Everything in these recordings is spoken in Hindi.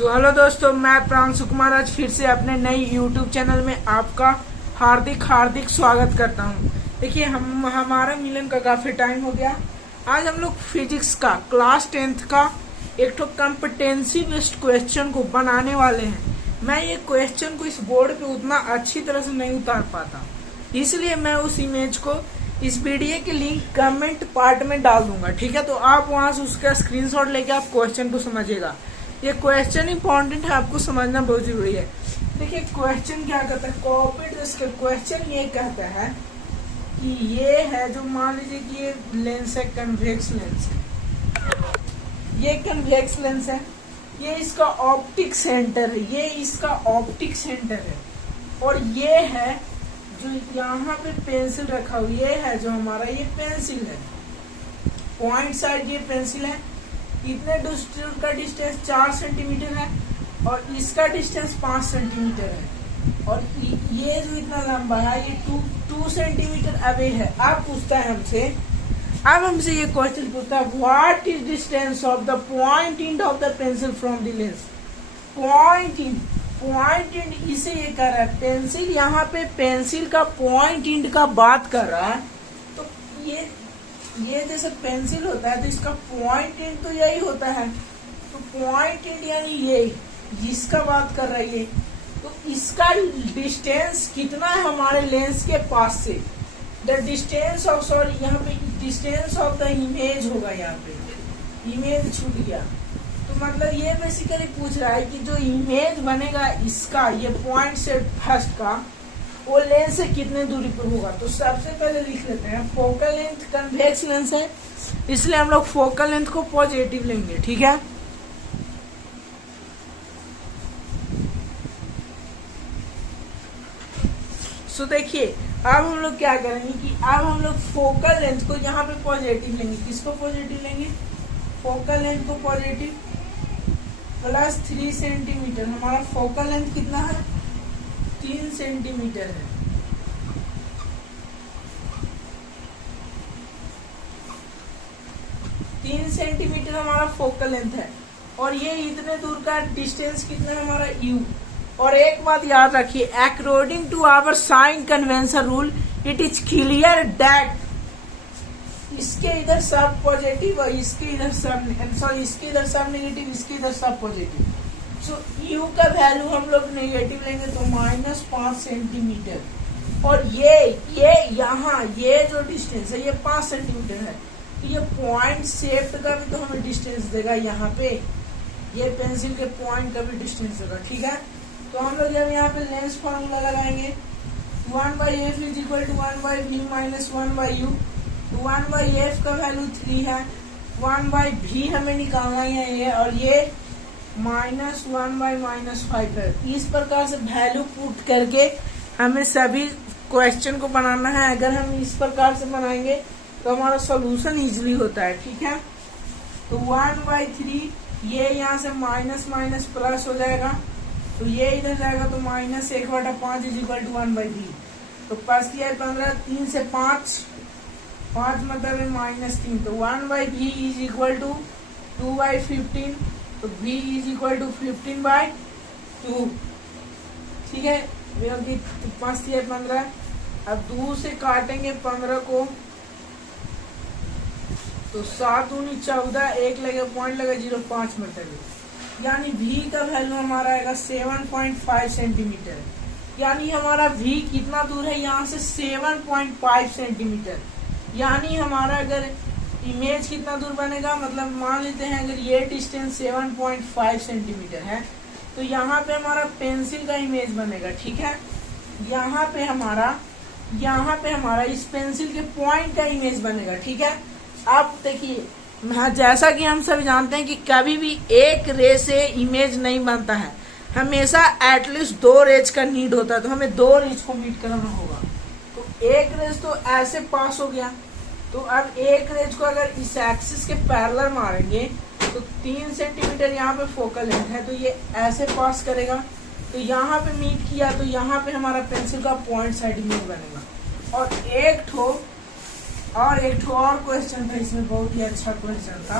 हेलो दोस्तों, मैं प्रांशु कुमार आज फिर से अपने नई यूट्यूब चैनल में आपका हार्दिक स्वागत करता हूं। देखिए हमारा मिलन का काफी टाइम हो गया। आज हम लोग फिजिक्स का क्लास 10th का एक तो कॉम्पिटेंसी बेस्ड क्वेश्चन को बनाने वाले हैं। मैं ये क्वेश्चन को इस बोर्ड पे उतना अच्छी तरह से नहीं उतार पाता, इसलिए मैं उस इमेज को इस वीडियो के लिंक कमेंट पार्ट में डाल दूंगा। ठीक है, तो आप वहां से उसका स्क्रीनशॉट लेके आप क्वेश्चन को समझिएगा। ये क्वेश्चन इंपॉर्टेंट है, आपको समझना बहुत जरूरी है। देखिए क्वेश्चन क्या कहता है, कॉपीड क्वेश्चन ये कहता है कि ये है जो मान लीजिए कि ये लेंस है, कन्वेक्स लेंस है, ये कन्वेक्स लेंस है, ये इसका ऑप्टिक सेंटर है, ये इसका ऑप्टिक सेंटर है, और ये है जो यहाँ पे पेंसिल रखा हुआ, ये है जो हमारा ये पेंसिल है, पॉइंट साइड ये पेंसिल है। इतने दूर का डिस्टेंस 4 सेंटीमीटर है और इसका डिस्टेंस 5 सेंटीमीटर है, और ये जो इतना लंबा है ये 2 सेंटीमीटर अवे है। अब पूछता है हमसे ये क्वेश्चन पूछता है, what is distance of the point end of the pencil from the lens. Point and इसे ये कर रहा है, पेंसिल यहाँ पे पेंसिल का पॉइंट एंड का बात कर रहा है। तो ये जैसे पेंसिल होता है तो इसका पॉइंट एंड तो यही होता है, तो पॉइंट एंड यानी ये जिसका बात कर रही है, तो इसका डिस्टेंस कितना है हमारे लेंस के पास से। द डिस्टेंस ऑफ, सॉरी यहाँ पे डिस्टेंस ऑफ द इमेज होगा, यहाँ पे इमेज छूट गया। तो मतलब ये बेसिकली पूछ रहा है कि जो इमेज बनेगा इसका, ये पॉइंट से फर्स्ट का, वो लेंस से कितने दूरी पर होगा। तो सबसे पहले लिख लेते हैं, फोकल लेंथ कन्वेक्स लेंस है, इसलिए हम लोग फोकल लेंथ को पॉजिटिव लेंगे। ठीक है, सो देखिए अब हम लोग क्या करेंगे कि अब हम लोग फोकल लेंथ को यहाँ पे पॉजिटिव लेंगे। किसको पॉजिटिव लेंगे? फोकल लेंथ को पॉजिटिव प्लस 3 सेंटीमीटर। हमारा फोकल लेंथ कितना है? 3 सेंटीमीटर है। तीन सेंटीमीटर हमारा फोकल लेंथ है, और ये इतने दूर का डिस्टेंस कितना है हमारा u। और एक बात याद रखिए, according to our sign convention rule it is clear that इसके इधर सब पॉजिटिव और इसके इधर सब, सॉरी इसके इधर सब नेगेटिव, इसके इधर सब पॉजिटिव। सो u का वैल्यू हम लोग नेगेटिव लेंगे तो -5 सेंटीमीटर, और ये यहाँ ये जो डिस्टेंस है ये 5 सेंटीमीटर है, तो ये पॉइंट शेप का भी तो हमें डिस्टेंस देगा। यहाँ पे ये पेंसिल के पॉइंट का भी डिस्टेंस देगा। ठीक है, तो हम लोग जब यहाँ पे लेंस फॉर्मूला लगाएंगे, 1/f is equal to 1/v minus 1/u। 1/f का वैल्यू 3 है, 1/v हमें निकालना है, और ये -1/-5 है। इस प्रकार से वैल्यू पुट करके हमें सभी क्वेश्चन को बनाना है। अगर हम इस प्रकार से बनाएंगे तो हमारा सॉल्यूशन इजीली होता है। ठीक है, तो 1/3 ये यहाँ से माइनस प्लस हो जाएगा, तो ये इधर जाएगा तो -1/5 इज इक्वल टू 1/v। तो पास किया है 15, 3 से 5 मतलब है -3, तो 1/v इज इक्वल टू 2/15, तो v इज इक्वल टू 15/2। ठीक है, 5 दिया 15, अब 2 से काटेंगे 15 को, तो 7 दूनी 14, 1 लगे पॉइंट लगे 0.5 मीटर, यानी v का वैल्यू हमारा आएगा 7.5 सेंटीमीटर। यानी हमारा v कितना दूर है यहाँ से? 7.5 सेंटीमीटर। यानी हमारा अगर इमेज कितना दूर बनेगा, मतलब मान लेते हैं अगर ये डिस्टेंस 7.5 सेंटीमीटर है, तो यहाँ पे हमारा पेंसिल का इमेज बनेगा। ठीक है, यहाँ पे हमारा इस पेंसिल के पॉइंट का इमेज बनेगा। ठीक है, आप देखिए जैसा कि हम सब जानते हैं कि कभी भी एक रे से इमेज नहीं बनता है, हमेशा एटलीस्ट 2 रेज का नीड होता है, तो हमें 2 रेज को मीट करना होगा। तो एक रेज तो ऐसे पास हो गया, तो अब एक रेज को अगर इस एक्सिस के पैरेलल मारेंगे तो 3 सेंटीमीटर यहाँ पे फोकल लेंथ है, तो ये ऐसे पास करेगा, तो यहाँ पे मीट किया, तो यहाँ पे हमारा पेंसिल का पॉइंट साइड इमेज बनेगा। और एक क्वेश्चन था इसमें, बहुत ही अच्छा क्वेश्चन था।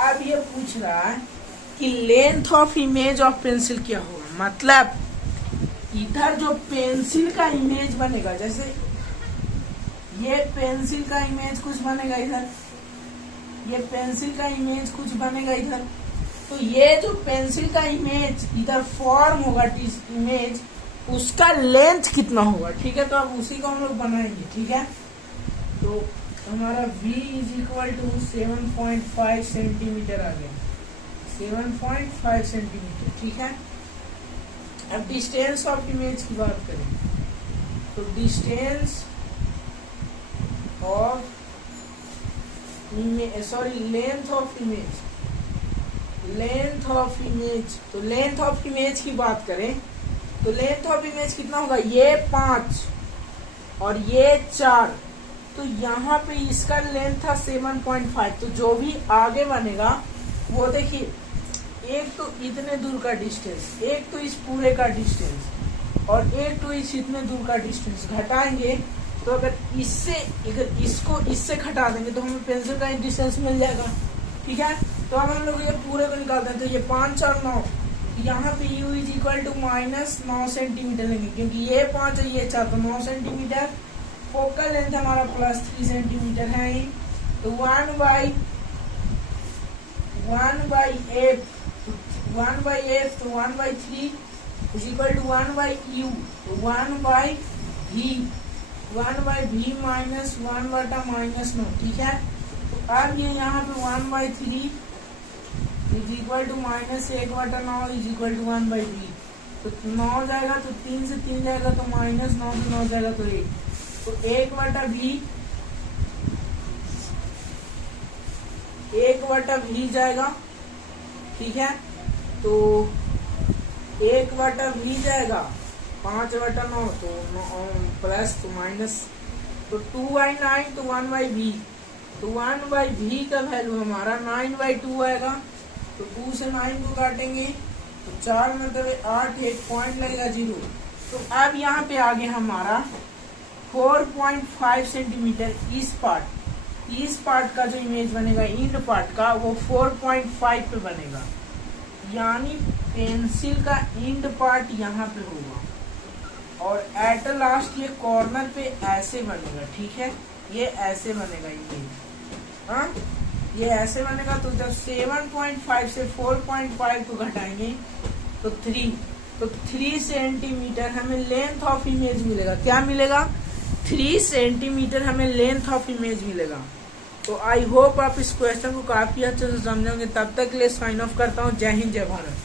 अब ये पूछ रहा है कि length of image of pencil क्या होगा। मतलब इधर जो पेंसिल का इमेज बनेगा, जैसे ये पेंसिल का इमेज कुछ बनेगा इधर, ये पेंसिल का इमेज कुछ बनेगा इधर, तो ये जो पेंसिल का इमेज इधर फॉर्म होगा इमेज, उसका लेंथ कितना होगा। ठीक है, तो अब उसी को हम लोग बनाएंगे। ठीक है, तो हमारा v is equal to 7.5 centimetre आ गया, 7.5 सेंटीमीटर। ठीक है, अब डिस्टेंस ऑफ इमेज की बात करें तो distance of length of image, length of image, तो लेंथ ऑफ इमेज की बात करें तो लेंथ ऑफ इमेज कितना होगा, ये 5 और ये 4, तो यहाँ पे इसका लेंथ था 7.5। तो जो भी आगे बनेगा वो देखिए, एक तो इतने दूर का डिस्टेंस, एक तो इस पूरे का डिस्टेंस और एक तो इस इतने दूर का डिस्टेंस घटाएंगे, तो अगर इसको इससे घटा देंगे तो हमें पेंसिल का डिस्टेंस मिल जाएगा। ठीक है, तो अब हम लोग ये पूरे को निकालते हैं, तो ये 5 और 9, यहाँ पे u is equal to -9 centimetre लेंगे, क्योंकि ये 5 है ये 4, तो 9 सेंटीमीटर। फोकल लेंथ हमारा +3 सेंटीमीटर है ही, तो 1/f तो 1/3 इज इक्वल टू 1/u, तो 1/v माइनस 1/-9। ठीक है, तो अब ये यहाँ पे 1/3 is equal to -1/9 is equal to 1/v, तो 9 जाएगा तो 3 से 3 जाएगा तो -9 से 9 जाएगा तो 1, तो 1/v जाएगा। ठीक है, तो 1/v जाएगा 5/9, तो प्लस तो माइनस, तो 2/9 तो 1/v, तो 1/v का वैल्यू हमारा 9/2 आएगा, तो 2 से 9 को काटेंगे तो 4 मतलब 8, 1 पॉइंट लगेगा 0। तो अब यहाँ पे आगे हमारा 4.5 सेंटीमीटर इस पार्ट का जो इमेज बनेगा इंड पार्ट का, वो 4.5 पे बनेगा, यानी पेंसिल का इंड पार्ट यहाँ पे होगा और एट लास्ट ये कॉर्नर पे ऐसे बनेगा। ठीक है, ये ऐसे बनेगा इमेज, हाँ ये ऐसे बनेगा। तो जब 7.5 से 4.5 को घटाएंगे तो 3 सेंटीमीटर हमें लेंथ ऑफ इमेज मिलेगा। क्या मिलेगा, 3 सेंटीमीटर हमें लेंथ ऑफ इमेज मिलेगा। तो आई होप आप इस क्वेश्चन को काफी अच्छे से समझोगे। तब तक के लिए साइन ऑफ करता हूँ। जय हिंद, जय भारत।